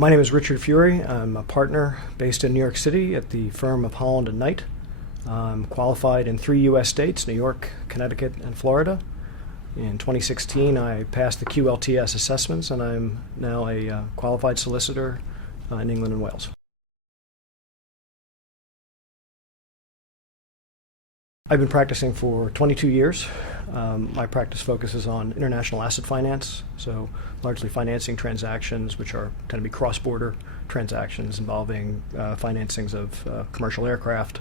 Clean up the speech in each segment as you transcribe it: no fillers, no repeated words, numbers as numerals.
My name is Richard Furey. I'm a partner based in New York City at the firm of Holland Knight. I'm qualified in 3 U.S. states, New York, Connecticut, and Florida. In 2016, I passed the QLTS assessments, and I'm now a qualified solicitor in England and Wales. I've been practicing for 22 years. My practice focuses on international asset finance, so largely financing transactions, which tend to be cross-border transactions involving financings of commercial aircraft,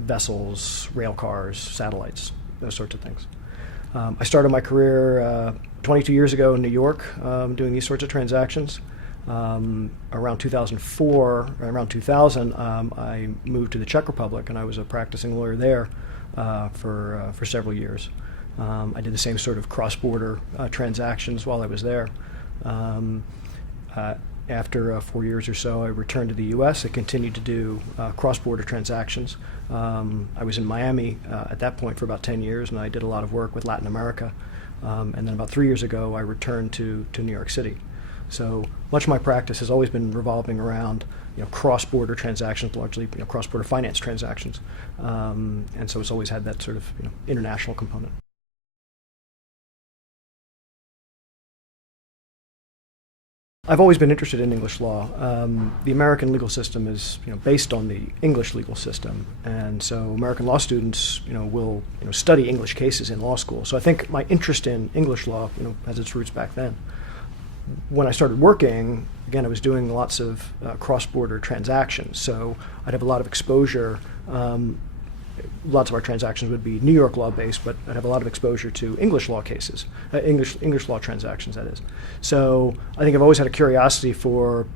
vessels, rail cars, satellites, those sorts of things. I started my career 22 years ago in New York doing these sorts of transactions. Around 2004, around 2000, I moved to the Czech Republic, and I was a practicing lawyer there for several years. I did the same sort of cross-border transactions while I was there. After 4 years or so, I returned to the U.S. I continued to do cross-border transactions. I was in Miami at that point for about 10 years, and I did a lot of work with Latin America. And then about 3 years ago, I returned to New York City. So much of my practice has always been revolving around cross-border transactions, largely cross-border finance transactions, and so it's always had that sort of international component. I've always been interested in English law. The American legal system is based on the English legal system, and so American law students will study English cases in law school. So I think my interest in English law has its roots back then. When I started working, again, I was doing lots of cross-border transactions, so I'd have a lot of exposure. Lots of our transactions would be New York law based, but I'd have a lot of exposure to English law cases, English law transactions, that is. So I think I've always had a curiosity for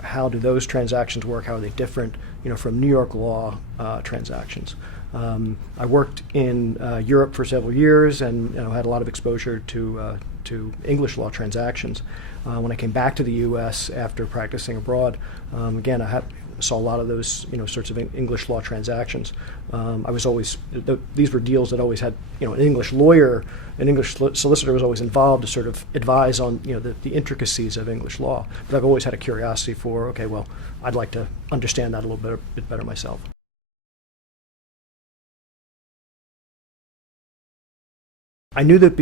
how do those transactions work? How are they different from New York law transactions? I worked in Europe for several years and had a lot of exposure to English law transactions. When I came back to the U.S. after practicing abroad, again, I saw a lot of those sorts of English law transactions. I was always these were deals that always had an English lawyer, an English solicitor was always involved to sort of advise on the intricacies of English law. But I've always had a curiosity for okay, well, I'd like to understand that a little bit better myself. I knew that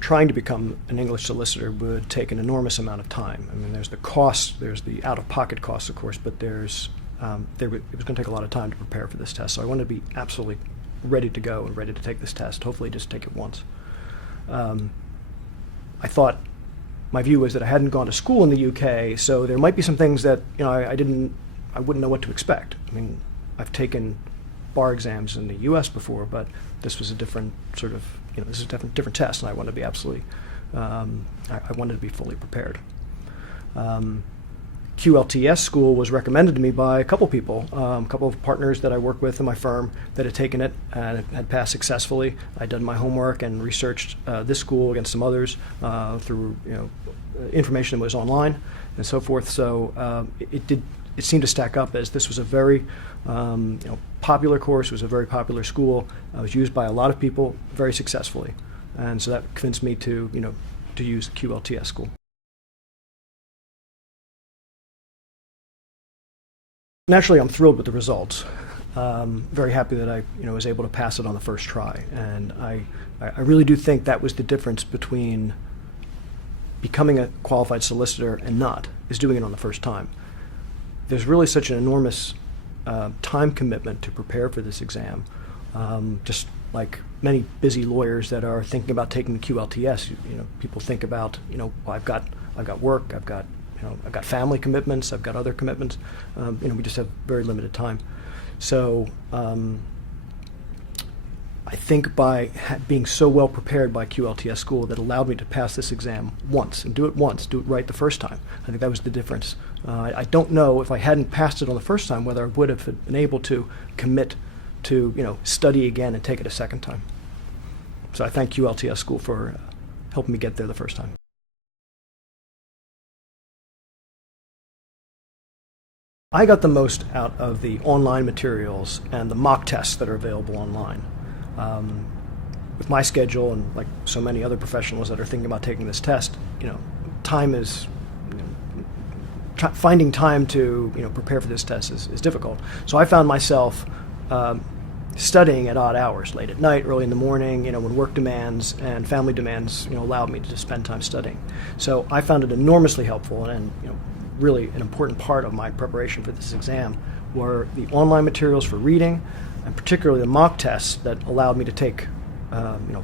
trying to become an English solicitor would take an enormous amount of time. I mean, there's the cost, there's the out-of-pocket costs, of course, but it was going to take a lot of time to prepare for this test. So I wanted to be absolutely ready to go and ready to take this test, hopefully just take it once. I thought, my view was that I hadn't gone to school in the UK, so there might be some things that I wouldn't know what to expect. I mean, I've taken bar exams in the U.S. before, but this was a different sort of, this is a different test, and I wanted to be absolutely, I wanted to be fully prepared. QLTS School was recommended to me by a couple people, a couple of partners that I work with in my firm that had taken it and had passed successfully. I'd done my homework and researched this school against some others through information that was online and so forth. So it seemed to stack up as this was a very popular course. It was a very popular school. It was used by a lot of people very successfully, and so that convinced me to use the QLTS School. Naturally, I'm thrilled with the results. Very happy that I was able to pass it on the first try, and I really do think that was the difference between becoming a qualified solicitor and not, is doing it on the first time. There's really such an enormous time commitment to prepare for this exam. Just like many busy lawyers that are thinking about taking the QLTS, people think about, well, I've got work, I've got family commitments, I've got other commitments. We just have very limited time. So I think by being so well prepared by QLTS School that allowed me to pass this exam once, and do it right the first time. I think that was the difference. I don't know if I hadn't passed it on the first time whether I would have been able to commit to study again and take it a second time. So I thank QLTS School for helping me get there the first time. I got the most out of the online materials and the mock tests that are available online. With my schedule and like so many other professionals that are thinking about taking this test, time is, finding time to prepare for this test is difficult. So I found myself studying at odd hours, late at night, early in the morning, when work demands and family demands, allowed me to spend time studying. So I found it enormously helpful, and really an important part of my preparation for this exam were the online materials for reading, and particularly the mock tests that allowed me to take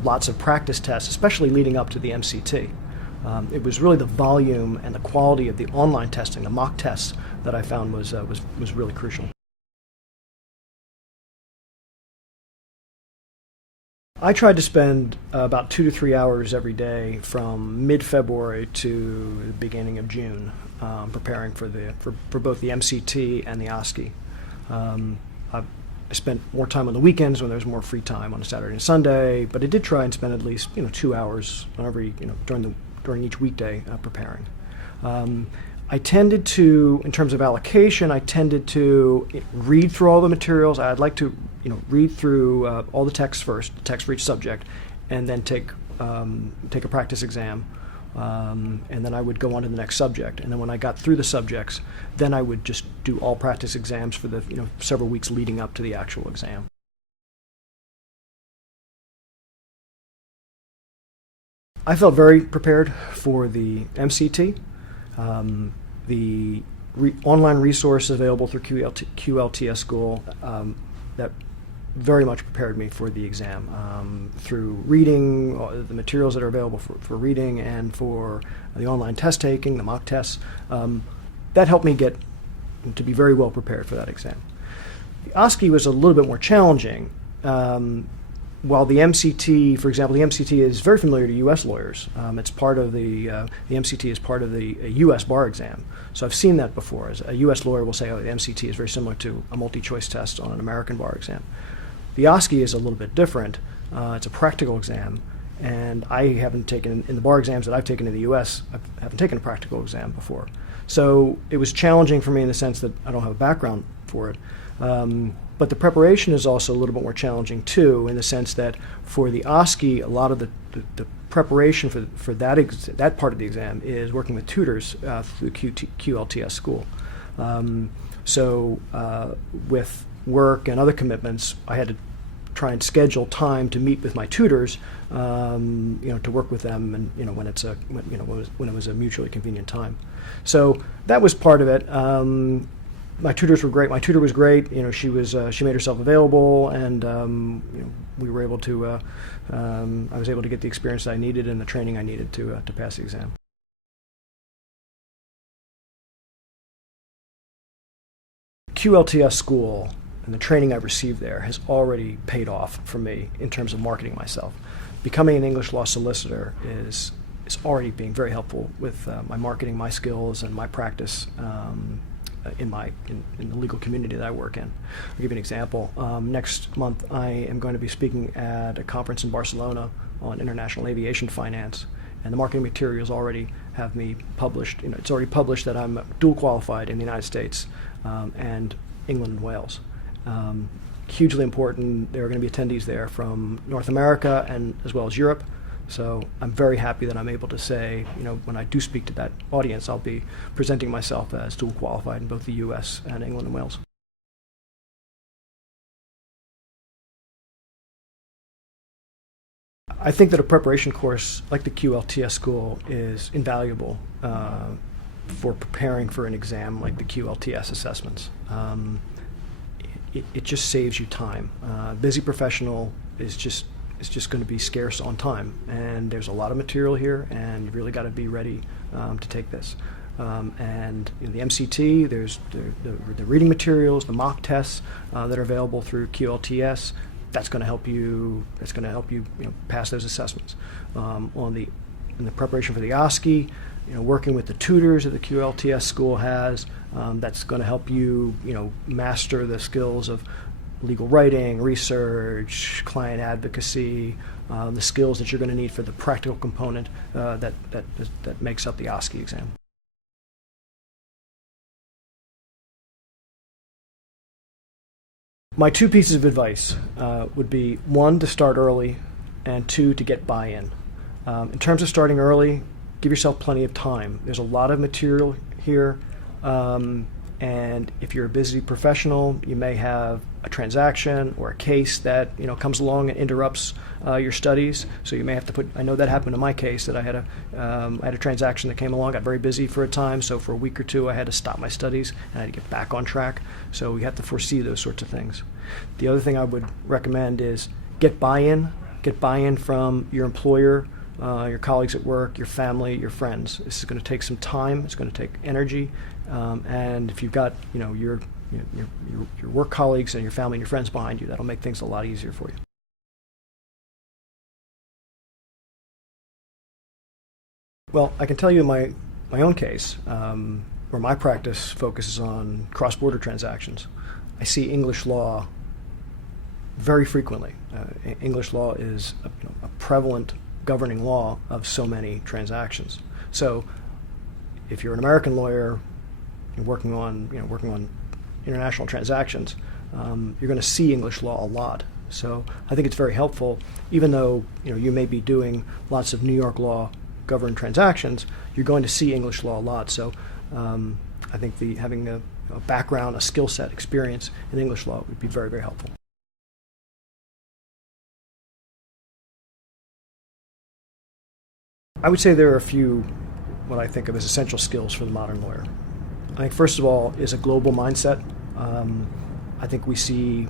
lots of practice tests, especially leading up to the MCT. It was really the volume and the quality of the online testing, the mock tests, that I found was really crucial. I tried to spend about 2 to 3 hours every day from mid-February to the beginning of June, preparing for both the MCT and the OSCE. I spent more time on the weekends when there was more free time on a Saturday and Sunday, but I did try and spend at least 2 hours on during each weekday preparing. I tended to, in terms of allocation, I tended to read through all the materials. I'd like to read through all the text first, the text for each subject, and then take a practice exam. And then I would go on to the next subject. And then when I got through the subjects, then I would just do all practice exams for the several weeks leading up to the actual exam. I felt very prepared for the MCT. The online resources available through QLTS School that very much prepared me for the exam, through reading the materials that are available for reading and for the online test taking, the mock tests. That helped me get to be very well prepared for that exam. The OSCE was a little bit more challenging. While the MCT, for example, the MCT is very familiar to U.S. lawyers. It's part of the MCT is part of the U.S. bar exam. So I've seen that before. As a U.S. lawyer will say, oh, the MCT is very similar to a multi-choice test on an American bar exam. The OSCE is a little bit different. It's a practical exam, and I haven't taken, in the bar exams that I've taken in the U.S., I haven't taken a practical exam before. So it was challenging for me in the sense that I don't have a background for it. But the preparation is also a little bit more challenging too, in the sense that for the OSCE, a lot of the preparation for that part of the exam is working with tutors through QLTS School. So with work and other commitments, I had to try and schedule time to meet with my tutors, to work with them, and when it was a mutually convenient time. So that was part of it. My tutors were great. My tutor was great. She made herself available, and we were able to. I was able to get the experience that I needed and the training I needed to pass the exam. QLTS School and the training I've received there has already paid off for me in terms of marketing myself. Becoming an English law solicitor is already being very helpful with my marketing, my skills, and my practice. In the legal community that I work in. I'll give you an example. Next month I am going to be speaking at a conference in Barcelona on international aviation finance, and the marketing materials already have me published. It's already published that I'm dual qualified in the United States and England and Wales. Hugely important. There are going to be attendees there from North America and as well as Europe. So I'm very happy that I'm able to say, when I do speak to that audience, I'll be presenting myself as dual qualified in both the U.S. and England and Wales. I think that a preparation course like the QLTS School is invaluable for preparing for an exam like the QLTS assessments. It just saves you time. Busy professional is just going to be scarce on time, and there's a lot of material here, and you've really got to be ready to take this. And in the MCT, there's the reading materials, the mock tests that are available through QLTS. That's going to help you. That's going to help you, pass those assessments. In the preparation for the OSCE, working with the tutors that the QLTS School has, that's going to help you, master the skills of legal writing, research, client advocacy, the skills that you're going to need for the practical component that makes up the OSCE exam. My two pieces of advice would be, one, to start early, and two, to get buy-in. In terms of starting early, give yourself plenty of time. There's a lot of material here, and if you're a busy professional, you may have a transaction or a case that comes along and interrupts your studies. So you may have to put. I know that happened in my case, that I had a transaction that came along, got very busy for a time. So for a week or two, I had to stop my studies and I had to get back on track. So we have to foresee those sorts of things. The other thing I would recommend is get buy-in. Get buy-in from your employer, your colleagues at work, your family, your friends. This is going to take some time. It's going to take energy, and if you've got your work colleagues and your family and your friends behind you, that'll make things a lot easier for you. Well, I can tell you in my own case, where my practice focuses on cross-border transactions. I see English law very frequently. English law is a prevalent governing law of so many transactions. So if you're an American lawyer working on international transactions, you're going to see English law a lot. So I think it's very helpful, even though you may be doing lots of New York law governed transactions, you're going to see English law a lot. So I think having a background, a skill set, experience in English law would be very, very helpful. I would say there are a few what I think of as essential skills for the modern lawyer. I think first of all is a global mindset. I think we see,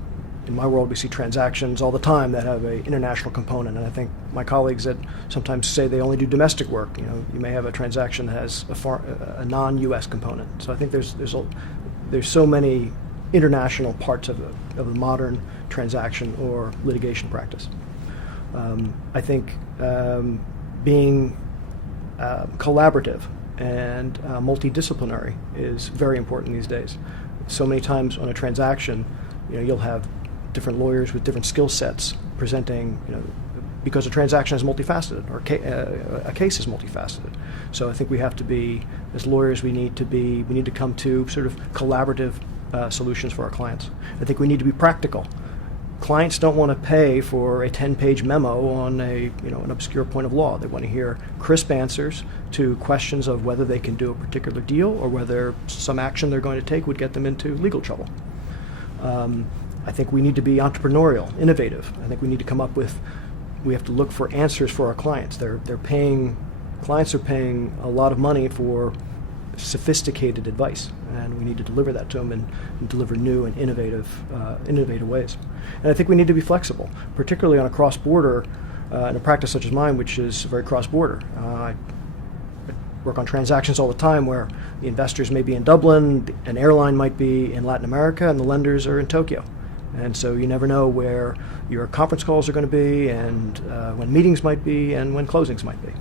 in my world, we see transactions all the time that have an international component, and I think my colleagues that sometimes say they only do domestic work, you may have a transaction that has a non-U.S. component. So I think there's so many international parts of the modern transaction or litigation practice. I think being collaborative and multidisciplinary is very important these days. So many times on a transaction, you'll have different lawyers with different skill sets presenting, because a transaction is multifaceted, or a case is multifaceted. So I think we have to be, as lawyers, we need to come to sort of collaborative solutions for our clients. I think we need to be practical. Clients don't want to pay for a 10-page memo on an obscure point of law. They want to hear crisp answers to questions of whether they can do a particular deal or whether some action they're going to take would get them into legal trouble. I think we need to be entrepreneurial, innovative. I think we need to we have to look for answers for our clients. Clients are paying a lot of money for sophisticated advice, and we need to deliver that to them and deliver new and innovative ways. And I think we need to be flexible, particularly on a cross-border, in a practice such as mine, which is very cross-border. I work on transactions all the time where the investors may be in Dublin, an airline might be in Latin America, and the lenders are in Tokyo. And so you never know where your conference calls are going to be, and when meetings might be, and when closings might be.